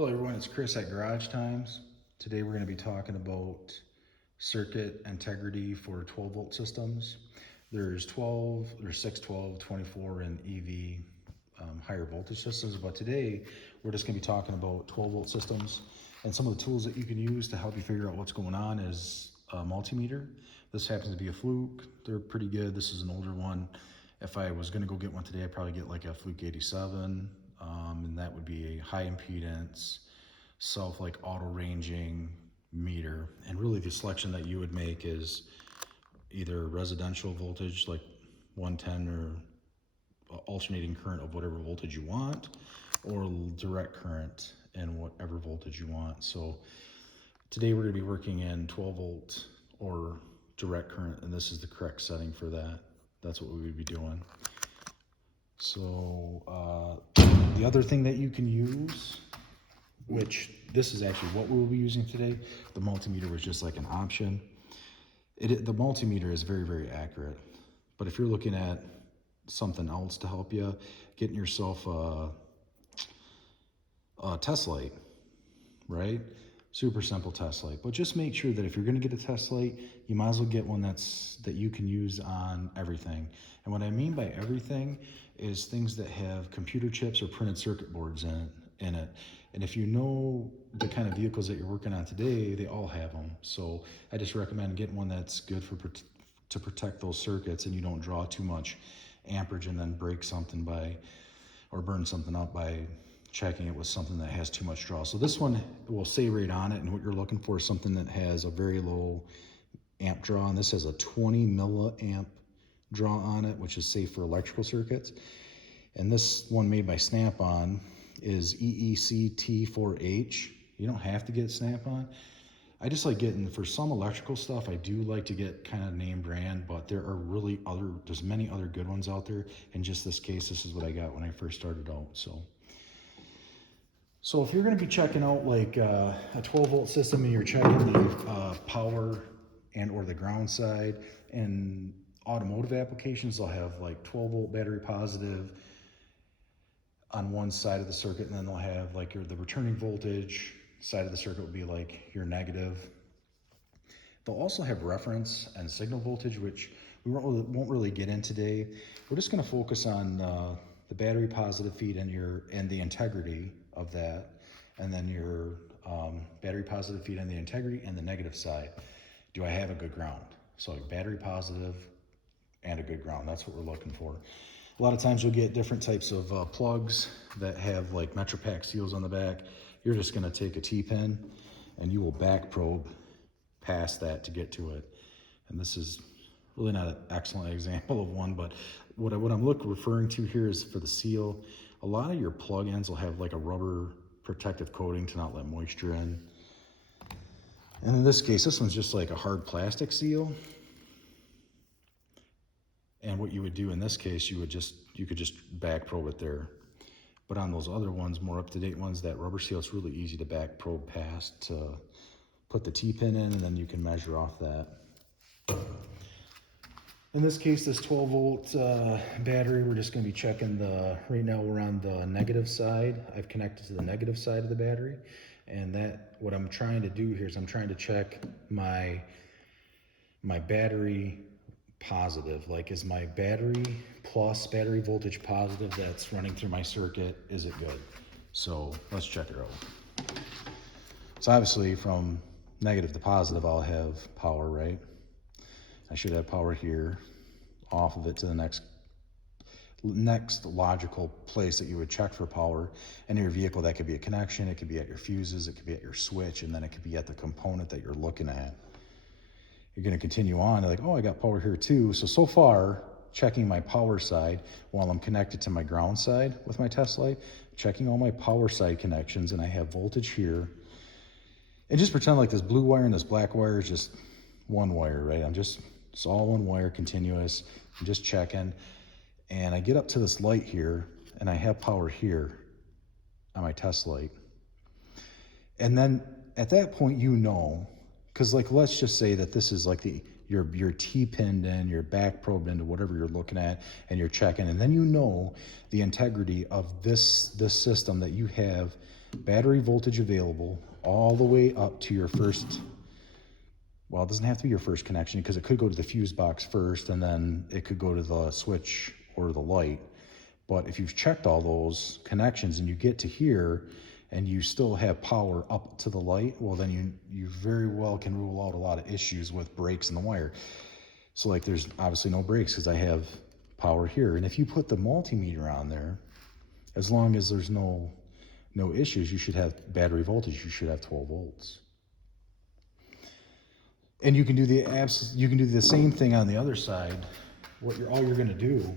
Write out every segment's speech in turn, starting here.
Hello everyone, it's Chris at Garage Times. Today we're going to be talking about circuit integrity for 12 volt systems. There's 6, 12, 24 and EV higher voltage systems, but today we're just going to be talking about 12 volt systems, and some of the tools that you can use to help you figure out what's going on is a multimeter. This happens to be a Fluke. They're pretty good. This is an older one. If I was going to go get one today, I'd probably get like a Fluke 87, and that would be a high impedance, like auto ranging meter. And really the selection that you would make is either residential voltage like 110 or alternating current of whatever voltage you want, or direct current and whatever voltage you want. So today we're going to be working in 12 volt or direct current, and this is the correct setting for that. That's what we would be doing. So the other thing that you can use, which this is actually what we'll be using today, the multimeter was just like an option. The multimeter is very, very accurate. But if you're looking at something else to help you, getting yourself a test light, right? Super simple test light. But just make sure that if you're going to get a test light, you might as well get one that you can use on everything. And what I mean by everything is things that have computer chips or printed circuit boards in it. And if you know the kind of vehicles that you're working on today, they all have them. So I just recommend getting one that's good to protect those circuits, and you don't draw too much amperage and then break something or burn something up by checking it with something that has too much draw. So this one will say right on it, and what you're looking for is something that has a very low amp draw, and this has a 20 milliamp draw on it, which is safe for electrical circuits. And this one made by Snap-on is EECT4H. You don't have to get Snap-on. I just like getting, for some electrical stuff, I do like to get kind of name brand, but there's many other good ones out there. In just this case, this is what I got when I first started out. So if you're going to be checking out like a 12 volt system, and you're checking the power and or the ground side, and automotive applications, they'll have like 12 volt battery positive on one side of the circuit, and then they'll have like the returning voltage side of the circuit will be like your negative. They'll also have reference and signal voltage, which we won't really get in today. We're just going to focus on the battery positive feed and the integrity of that, and then your battery positive feed and the integrity and the negative side. Do I have a good ground? So like battery positive and a good ground, that's what we're looking for. A lot of times you'll get different types of plugs that have like MetroPack seals on the back. You're just going to take a T-pin and you will back probe past that to get to it. And this is really not an excellent example of one, but what I'm referring to here is for the seal. A lot of your plug ends will have like a rubber protective coating to not let moisture in. And in this case, this one's just like a hard plastic seal. And what you would do in this case, you could just back probe it there. But on those other ones, more up-to-date ones, that rubber seal, it's really easy to back probe past to put the T-pin in, and then you can measure off that. In this case, this 12 volt battery, we're just going to be checking right now we're on the negative side. I've connected to the negative side of the battery, and what I'm trying to do here is I'm trying to check my battery positive. Like, is my battery voltage positive that's running through my circuit, is it good? So let's check it out. So obviously from negative to positive, I'll have power, right? I should have power here, off of it to the next logical place that you would check for power. And in your vehicle, that could be a connection, it could be at your fuses, it could be at your switch, and then it could be at the component that you're looking at. You're going to continue on, like, oh, I got power here too. So far, checking my power side while I'm connected to my ground side with my test light, checking all my power side connections, and I have voltage here. And just pretend like this blue wire and this black wire is just one wire, right? It's all one wire, continuous. I'm just checking. And I get up to this light here, and I have power here on my test light. And then at that point, because like let's just say that this is like your T-pinned in, your back probed into whatever you're looking at, and you're checking, and then you know the integrity of this system, that you have battery voltage available all the way up to your first, well, it doesn't have to be your first connection, because it could go to the fuse box first and then it could go to the switch or the light. But if you've checked all those connections and you get to here and you still have power up to the light, well, then you very well can rule out a lot of issues with breaks in the wire. So like there's obviously no breaks because I have power here. And if you put the multimeter on there, as long as there's no issues, you should have battery voltage. You should have 12 volts. And you can do the same thing on the other side. All you're going to do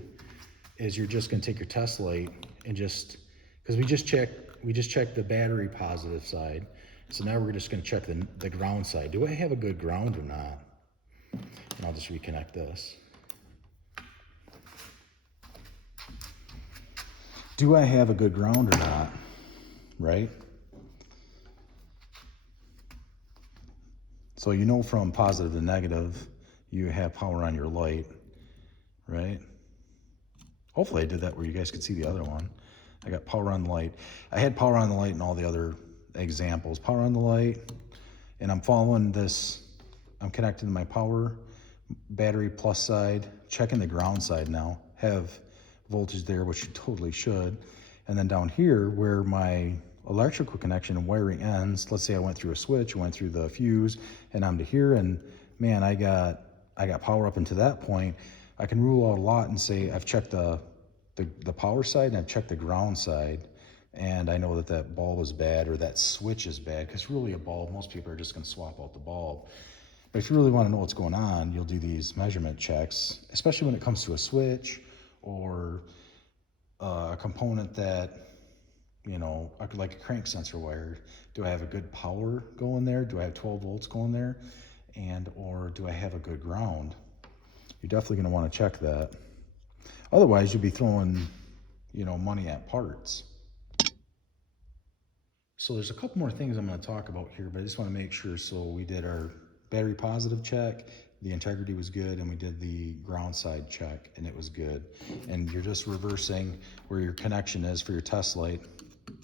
is you're just going to take your test light and because we just checked the battery positive side. So now we're just going to check the ground side. Do I have a good ground or not? And I'll just reconnect this. Do I have a good ground or not? Right? So you know from positive to negative, you have power on your light, right? Hopefully I did that where you guys could see the other one. I got power on the light. I had power on the light in all the other examples. Power on the light, and I'm following this. I'm connecting to my power battery plus side, checking the ground side now. Have voltage there, which you totally should. And then down here where my electrical connection and wiring ends, let's say I went through a switch, went through the fuse, and I'm to here, and man, I got power up into that point. I can rule out a lot and say I've checked the power side and I've checked the ground side, and I know that bulb is bad or that switch is bad, because really a bulb, most people are just going to swap out the bulb. But if you really want to know what's going on, you'll do these measurement checks, especially when it comes to a switch or a component that, you know, like a crank sensor wire. Do I have a good power going there? Do I have 12 volts going there? Or do I have a good ground? You're definitely going to want to check that. Otherwise, you'll be throwing, you know, money at parts. So there's a couple more things I'm going to talk about here, but I just want to make sure. So we did our battery positive check, the integrity was good, and we did the ground side check and it was good. And you're just reversing where your connection is for your test light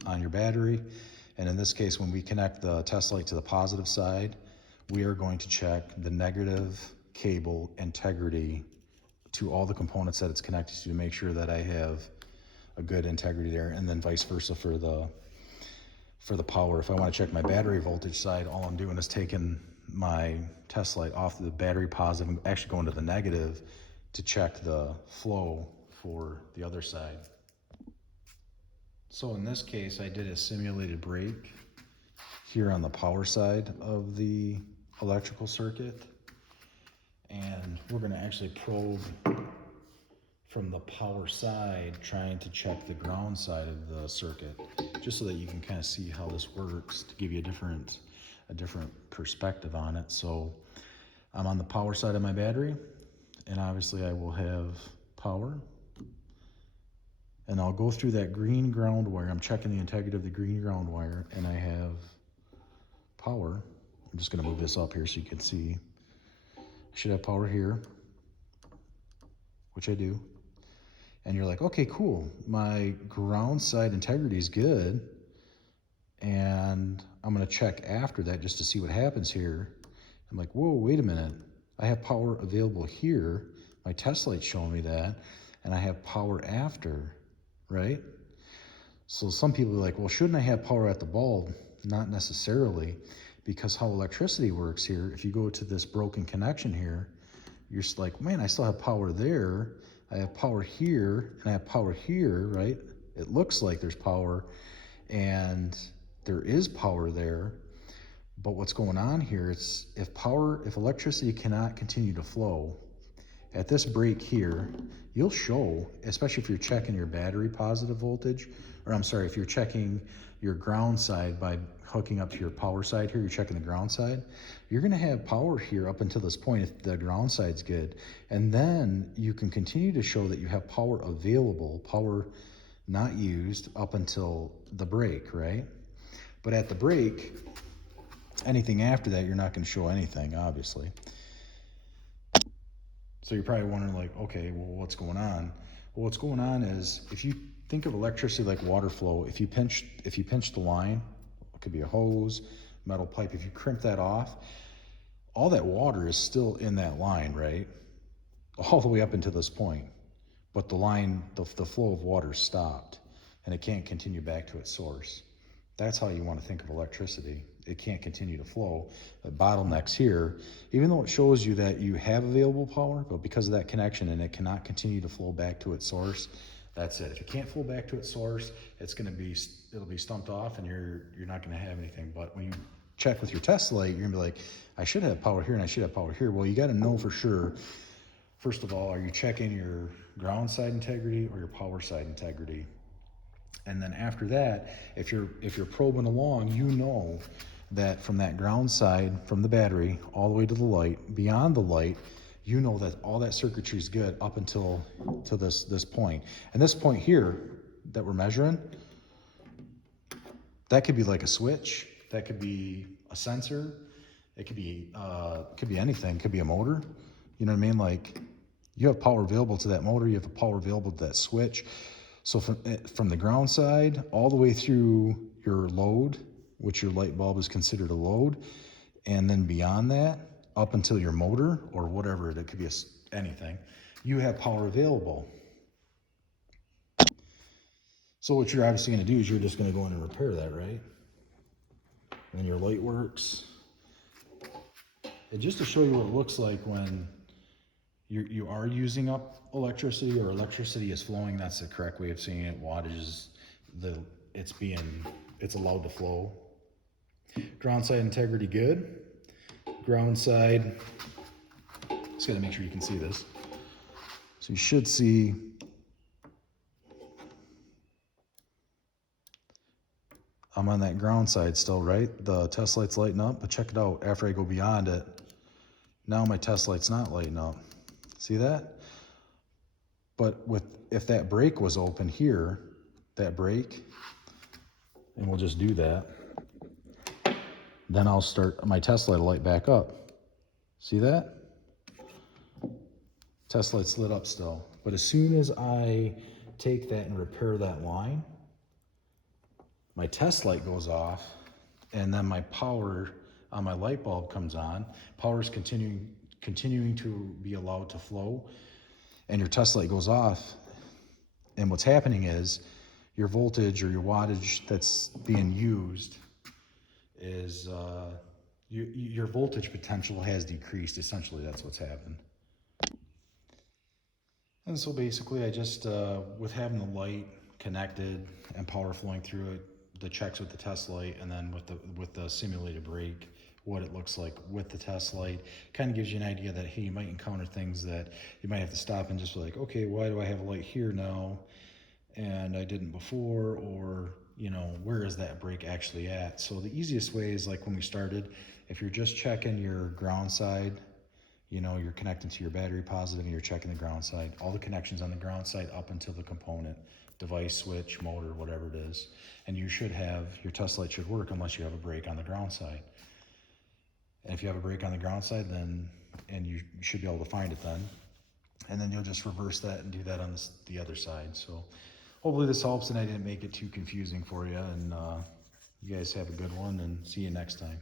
on your battery. And in this case, when we connect the test light to the positive side, we are going to check the negative cable integrity to all the components that it's connected to make sure that I have a good integrity there, and then vice versa for the power. If I want to check my battery voltage side, all I'm doing is taking my test light off the battery positive and actually going to the negative to check the flow for the other side. So in this case, I did a simulated break here on the power side of the electrical circuit. And we're going to actually probe from the power side, trying to check the ground side of the circuit, just so that you can kind of see how this works, to give you a different perspective on it. So I'm on the power side of my battery, and obviously I will have power. And I'll go through that green ground wire. I'm checking the integrity of the green ground wire, and I have power. I'm just going to move this up here so you can see. I should have power here, which I do. And you're like, okay, cool. My ground side integrity is good. And I'm going to check after that just to see what happens here. I'm like, whoa, wait a minute. I have power available here. My test light's showing me that. And I have power after, right? So some people are like, well, shouldn't I have power at the bulb? Not necessarily, because how electricity works here, if you go to this broken connection here, you're just like, man, I still have power there. I have power here, and I have power here, right? It looks like there's power, and there is power there. But what's going on here is if electricity cannot continue to flow, at this break here, you'll show, especially if you're checking your battery positive voltage, or I'm sorry, if you're checking your ground side by hooking up to your power side here, you're checking the ground side, you're gonna have power here up until this point if the ground side's good. And then you can continue to show that you have power available, power not used up until the break, right? But at the break, anything after that, you're not going to show anything, obviously. So you're probably wondering like, okay, well, what's going on? Well, what's going on is if you think of electricity like water flow, if you pinch the line, it could be a hose, metal pipe, if you crimp that off, all that water is still in that line, right? All the way up until this point. But the line, the flow of water stopped and it can't continue back to its source. That's how you want to think of electricity. It can't continue to flow. The bottleneck's here, even though it shows you that you have available power, but because of that connection and it cannot continue to flow back to its source, that's it. If it can't flow back to its source, it'll be stumped off and you're not going to have anything. But when you check with your test light, you're gonna be like, I should have power here and I should have power here. Well, you got to know for sure. First of all, are you checking your ground side integrity or your power side integrity? And then after that, if you're probing along, you know that from that ground side, from the battery, all the way to the light, beyond the light, you know that all that circuitry is good up until to this point. And this point here that we're measuring, that could be like a switch, that could be a sensor, it could be anything, it could be a motor. You know what I mean? Like, you have power available to that motor, you have power available to that switch. So from the ground side all the way through your load, which your light bulb is considered a load, and then beyond that, up until your motor or whatever, it could be anything, you have power available. So what you're obviously going to do is you're just going to go in and repair that, right? And your light works. And just to show you what it looks like when you are using up electricity, or electricity is flowing, that's the correct way of saying it. Wattage, it's allowed to flow. Ground side integrity good. Ground side, just gotta make sure you can see this. So you should see I'm on that ground side still, right? The test light's lighting up, but check it out. After I go beyond it, now my test light's not lighting up. See that? But if that brake was open here, that brake, and we'll just do that, then I'll start, my test light will light back up. See that? Test light's lit up still. But as soon as I take that and repair that line, my test light goes off, and then my power on my light bulb comes on. Power is continuing to be allowed to flow, and your test light goes off. And what's happening is your voltage or your wattage that's being used is your voltage potential has decreased. Essentially, that's what's happened. And so basically, I just with having the light connected and power flowing through it, the checks with the test light, and then with the simulated brake, what it looks like with the test light, kind of gives you an idea that, hey, you might encounter things that you might have to stop and just be like, okay, why do I have a light here now and I didn't before? Or, you know, where is that brake actually at? So the easiest way is like when we started, if you're just checking your ground side, you know, you're connecting to your battery positive and you're checking the ground side, all the connections on the ground side up until the component, device, switch, motor, whatever it is. And you should have, your test light should work unless you have a brake on the ground side. And if you have a brake on the ground side, then, and you should be able to find it then. And then you'll just reverse that and do that on the other side. So hopefully this helps and I didn't make it too confusing for you. And you guys have a good one and see you next time.